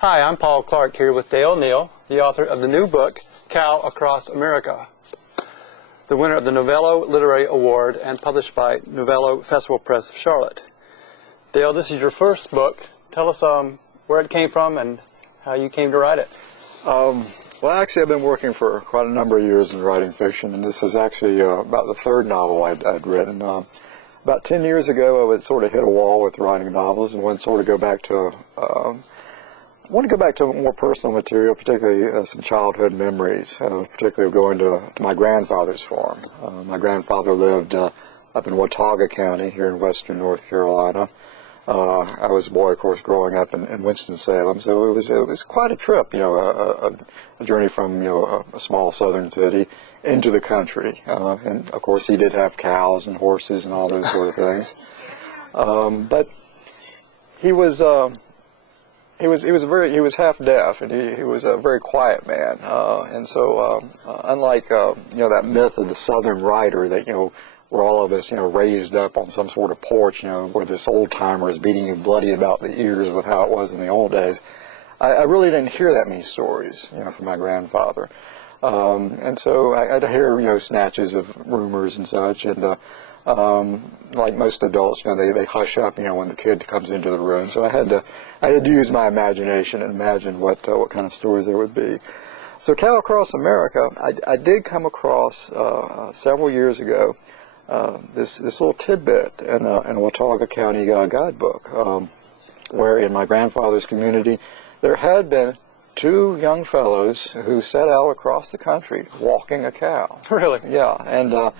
Hi, I'm Paul Clark here with Dale Neal, the author of the new book, Cow Across America, the winner of the Novello Literary Award and published by Novello Festival Press of Charlotte. Dale, this is your first book. Tell us where it came from and how you came to write it. Well, actually, I've been working for quite a number of years in writing fiction, and this is actually about the third novel I'd written. About 10 years ago, I would sort of hit a wall with writing novels and wanted to sort of go back to more personal material, particularly some childhood memories, particularly going to my grandfather's farm. My grandfather lived up in Watauga County here in western North Carolina. I was a boy, of course, growing up in Winston-Salem, so it was quite a trip, a journey from a small southern city into the country. And of course, he did have cows and horses and all those sort of things. But he was half deaf, and he was a very quiet man. And so unlike that myth of the Southern writer that where all of us raised up on some sort of porch, where this old timer is beating you bloody about the ears with how it was in the old days, I really didn't hear that many stories from my grandfather. And so I'd hear snatches of rumors and such, and like most adults, they hush up when the kid comes into the room. So I had to use my imagination and imagine what kind of stories there would be. So Cow Across America, I did come across several years ago this little tidbit in a Watauga County guidebook, where in my grandfather's community there had been two young fellows who set out across the country walking a cow. Really? Yeah, and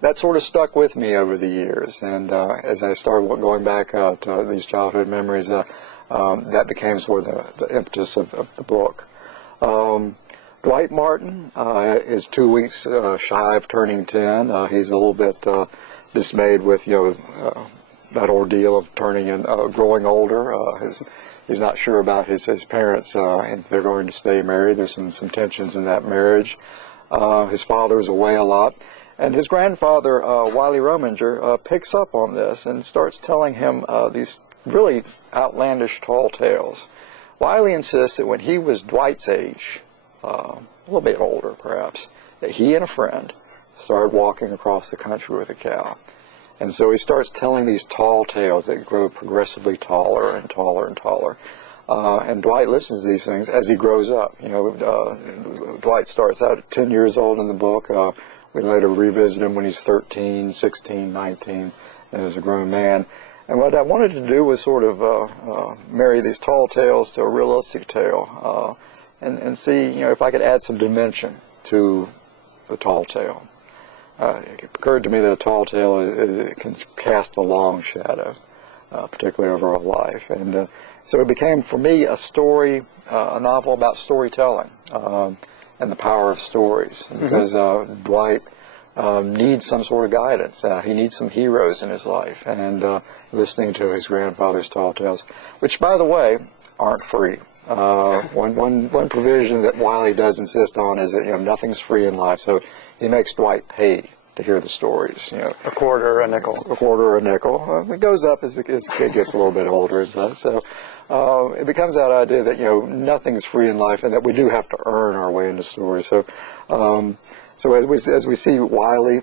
that sort of stuck with me over the years. And as I started going back to these childhood memories, that became sort of the impetus of the book. Dwight Martin is 2 weeks shy of turning 10. He's a little bit dismayed with that ordeal of growing older. He's not sure about his parents if they're going to stay married. There's some tensions in that marriage. His father is away a lot. And his grandfather, Wiley Rominger, picks up on this and starts telling him these really outlandish tall tales. Wiley insists that when he was Dwight's age, a little bit older perhaps, that he and a friend started walking across the country with a cow. And so he starts telling these tall tales that grow progressively taller and taller and taller. And Dwight listens to these things as he grows up. Dwight starts out at 10 years old in the book. We later revisit him when he's 13, 16, 19, and as a grown man. And what I wanted to do was sort of marry these tall tales to a realistic tale, and see if I could add some dimension to the tall tale. It occurred to me that a tall tale it can cast a long shadow, particularly over a life. And so it became, for me, a novel about storytelling and the power of stories. Because Dwight needs some sort of guidance. He needs some heroes in his life. And listening to his grandfather's tall tales, which, by the way, aren't free. One provision that Wiley does insist on is that nothing's free in life. So he makes Dwight pay to hear the stories. A quarter, a nickel. A quarter, a nickel. It goes up as the kid gets a little bit older and such. So it becomes that idea that nothing's free in life, and that we do have to earn our way into stories. So as we see Wiley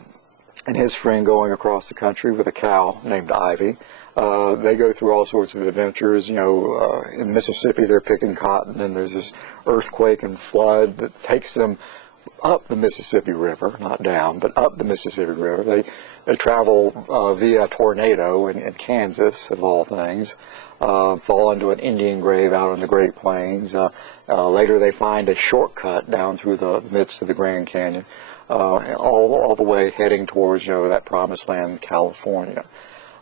and his friend going across the country with a cow named Ivy, they go through all sorts of adventures. In Mississippi they're picking cotton, and there's this earthquake and flood that takes them up the Mississippi River, not down, but up the Mississippi River. They travel via a tornado in Kansas, of all things, fall into an Indian grave out in the Great Plains. Later they find a shortcut down through the midst of the Grand Canyon, all the way heading towards that promised land, California.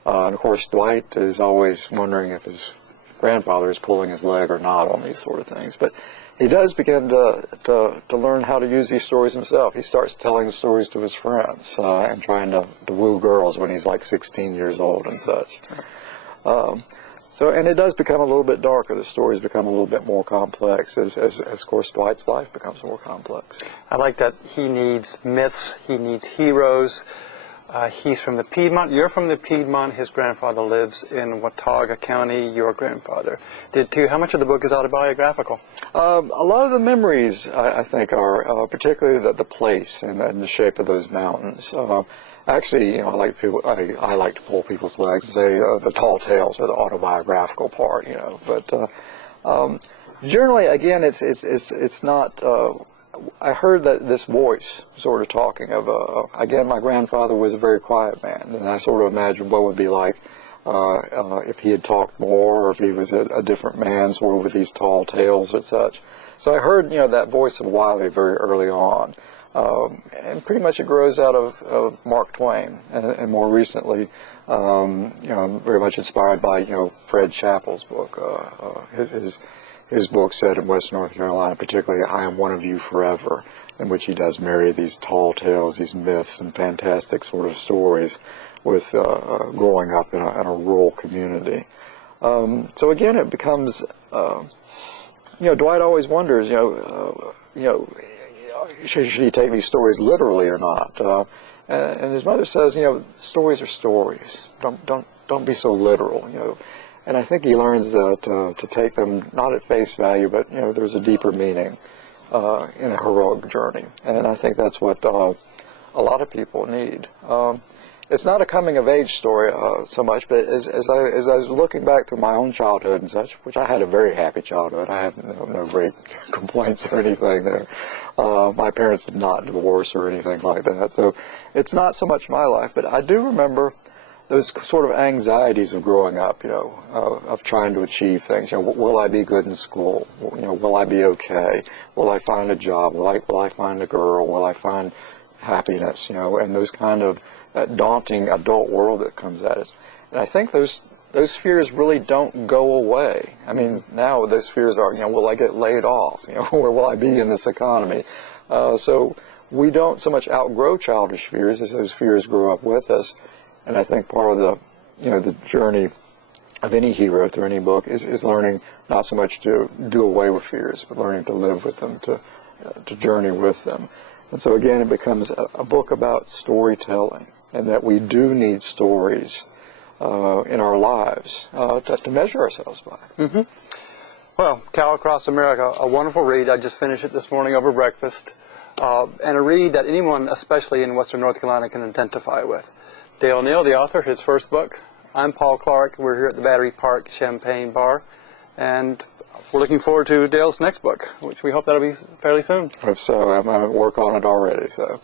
And of course, Dwight is always wondering if his grandfather is pulling his leg or not on these sort of things. But he does begin to learn how to use these stories himself. He starts telling the stories to his friends and trying to woo girls when he's like 16 years old and such. And it does become a little bit darker. The stories become a little bit more complex as of course, Dwight's life becomes more complex. I like that he needs myths, he needs heroes. He's from the Piedmont. You're from the Piedmont. His grandfather lives in Watauga County. Your grandfather did too. How much of the book is autobiographical? A lot of the memories, I think, are particularly the place and the shape of those mountains. Actually, you know, I like to pull people's legs and say the tall tales are the autobiographical part, you know. But generally, again, it's not. I heard that this voice sort of talking of, again, my grandfather was a very quiet man, and I sort of imagined what it would be like if he had talked more, or if he was a different man, sort of with these tall tales and such. So I heard, you know, that voice of Wiley very early on, and pretty much it grows out of Mark Twain, and more recently, you know, I'm very much inspired by, you know, Fred Chappell's book, his book set in West North Carolina, particularly I Am One of You Forever, in which he does marry these tall tales, these myths and fantastic sort of stories with growing up in a rural community. So again, it becomes, you know, Dwight always wonders, you know, should he take these stories literally or not? And his mother says, you know, stories are stories. Don't be so literal, you know. And I think he learns that to take them not at face value, but, you know, there's a deeper meaning in a heroic journey. And I think that's what a lot of people need. It's not a coming-of-age story so much, but as I was looking back through my own childhood and such, which I had a very happy childhood. I have no great complaints or anything there. My parents did not divorce or anything like that. So it's not so much my life, but I do remember those sort of anxieties of growing up, you know, of trying to achieve things. You know, will I be good in school? You know, will I be okay? Will I find a job? Will I find a girl? Will I find happiness? You know, and those kind of that daunting adult world that comes at us. And I think those fears really don't go away. I mean, now those fears are, you know, will I get laid off? You know, where will I be in this economy? So we don't so much outgrow childish fears as those fears grow up with us. And I think part of the, you know, the journey of any hero through any book is learning not so much to do away with fears, but learning to live with them, to journey with them. And so again, it becomes a book about storytelling, and that we do need stories in our lives to measure ourselves by. Mm-hmm. Well, Cal Across America, a wonderful read. I just finished it this morning over breakfast, and a read that anyone, especially in Western North Carolina, can identify with. Dale Neal, the author, his first book. I'm Paul Clark. We're here at the Battery Park Champagne Bar, and we're looking forward to Dale's next book, which we hope that'll be fairly soon. Hope so. I'm going to work on it already. So.